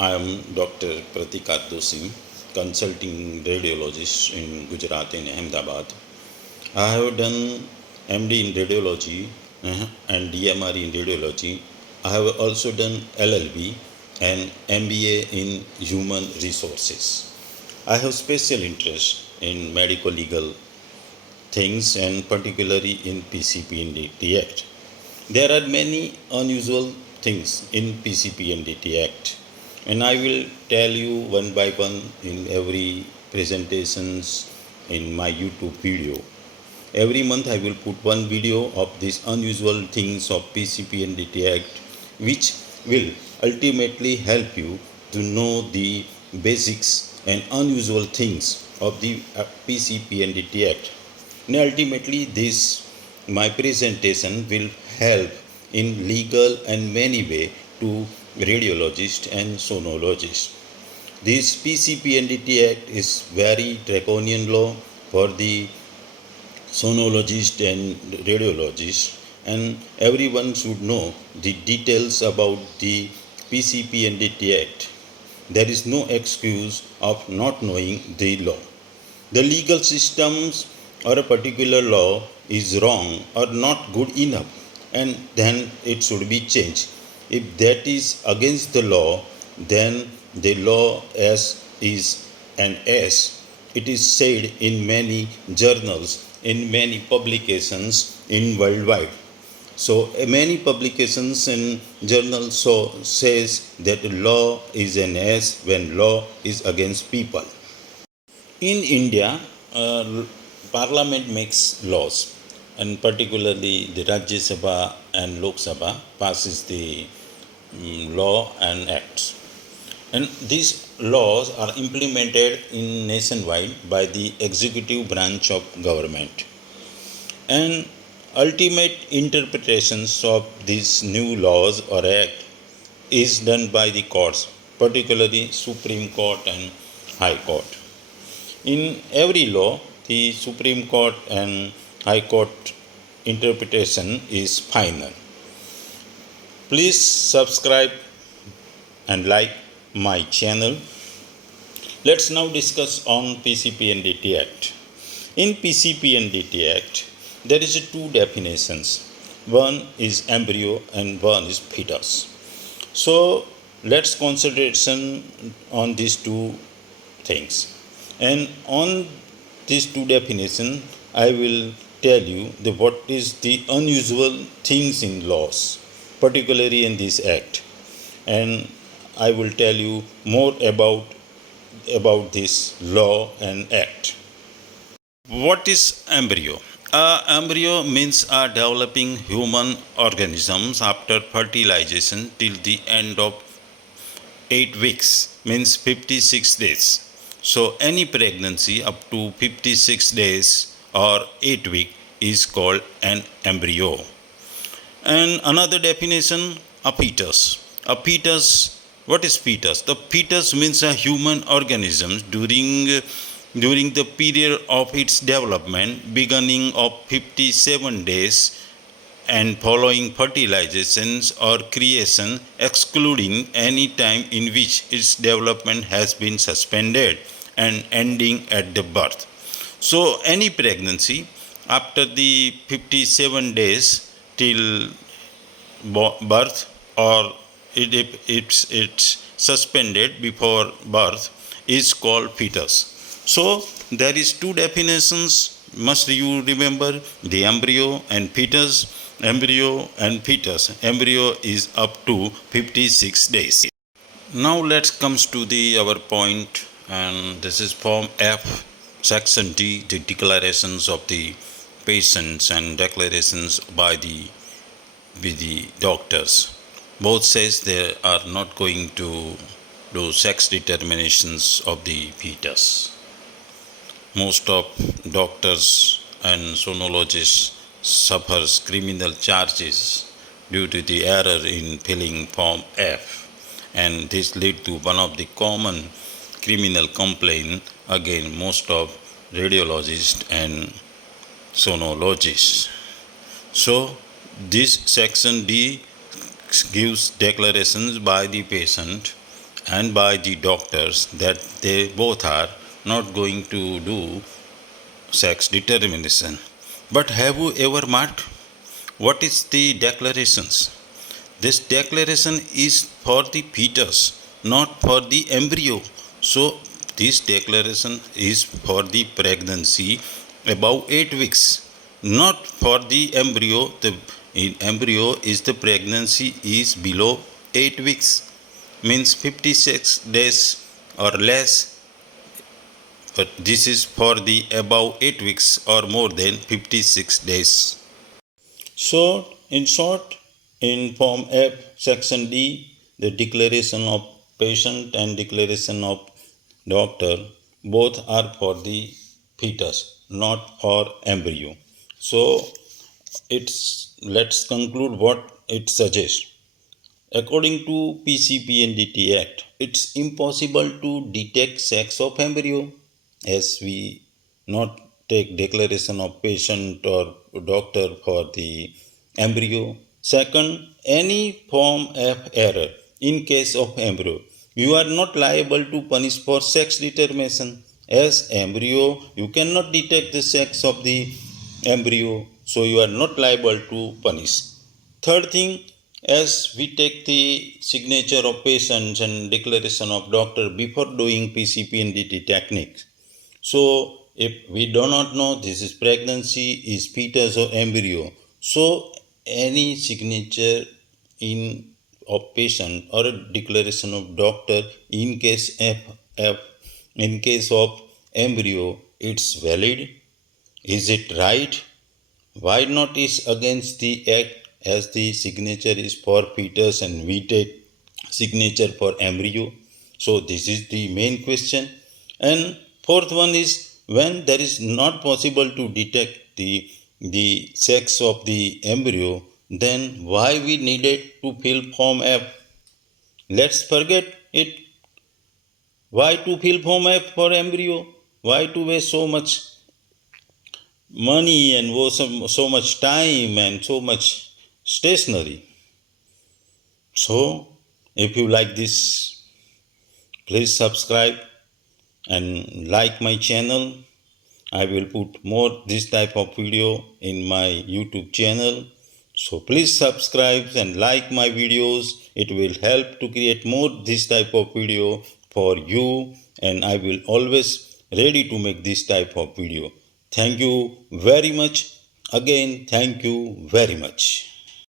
I am Dr. Pratikat Doshi, consulting radiologist in Gujarat in Ahmedabad. I have done MD in radiology and DMR in radiology. I have also done LLB and MBA in human resources. I have special interest in medical legal things and particularly in Pc-Pndt Act. There are many unusual things in Pc-Pndt Act, and I will tell you one by one in every presentations in my YouTube video. Every month I will put one video of these unusual things of Pc-Pndt Act, which will ultimately help you to know the basics and unusual things of the Pc-Pndt Act. And ultimately, this my presentation will help in legal and many way to radiologist and sonologist. This Pc-Pndt Act is very draconian law for the sonologist and radiologist, and everyone should know the details about the Pc-Pndt Act. There is no excuse of not knowing the law. The legal systems or a particular law is wrong or not good enough, and then it should be changed. If that is against the law, then the law as is and as it is said in many journals, in many publications in worldwide. So many publications and journals says that law is an as when law is against people. In India, Parliament makes laws, and particularly the Rajya Sabha and Lok Sabha passes the law and acts. And these laws are implemented in nationwide by the executive branch of government. And ultimate interpretations of these new laws or act is done by the courts, particularly Supreme Court and High Court. In every law, the Supreme Court and High Court interpretation is final. Please subscribe and like my channel. Let's now discuss on Pc-Pndt Act. In Pc-Pndt Act, there is two definitions. One is embryo and one is fetus. So let's concentration on these two things. And on these two definitions, I will tell you what is the unusual things in laws, particularly in this act. And I will tell you more about this law and act. What is embryo? Embryo means developing human organisms after fertilization till the end of 8 weeks, means 56 days. So any pregnancy up to 56 days or 8 weeks is called an embryo. And another definition, a fetus. A fetus, what is fetus? The fetus means a human organism during the period of its development, beginning of 57 days and following fertilizations or creation, excluding any time in which its development has been suspended and ending at the birth. So any pregnancy after the 57 days till birth, or it's suspended before birth, is called fetus. So there is two definitions, must you remember, the embryo and fetus. Embryo and fetus. Embryo is up to 56 days. Now let's comes to our point, and this is Form F, Section D, the declarations of the patients and declarations by the doctors. Both says they are not going to do sex determinations of the fetus. Most of doctors and sonologists suffers criminal charges due to the error in filling Form F, and this led to one of the common criminal complaint against most of radiologists and sonologists. So this section D gives declarations by the patient and by the doctors that they both are not going to do sex determination. But have you ever marked what is the declarations? This declaration is for the fetus, not for the embryo. So this declaration is for the pregnancy above 8 weeks, not for the embryo. The in embryo is the pregnancy is below 8 weeks, means 56 days or less, but this is for the above 8 weeks or more than 56 days. So, in short, in Form F, Section D, the declaration of patient and declaration of doctor both are for the fetus, not for embryo. So, let's conclude what it suggests. According to Pc-Pndt Act, it's impossible to detect sex of embryo as we not take declaration of patient or doctor for the embryo. Second, any form of error in case of embryo, you are not liable to punish for sex determination. As embryo, you cannot detect the sex of the embryo, so you are not liable to punish. Third thing, as we take the signature of patients and declaration of doctor before doing Pc-Pndt techniques. So if we do not know this is pregnancy, is fetus or embryo, so any signature in of patient or a declaration of doctor in case in case of embryo, it's valid. Is it right? Why not is against the act as the signature is for fetus and we take signature for embryo? So this is the main question. And fourth one is when there is not possible to detect the sex of the embryo, then why we needed to fill form F? Let's forget it. Why to fill form F for embryo? Why to waste so much money and so much time and so much stationery? So, if you like this, please subscribe and like my channel. I will put more this type of video in my YouTube channel. So please subscribe and like my videos. It will help to create more this type of video for you, and I will always ready to make this type of video. Thank you very much. Again, thank you very much.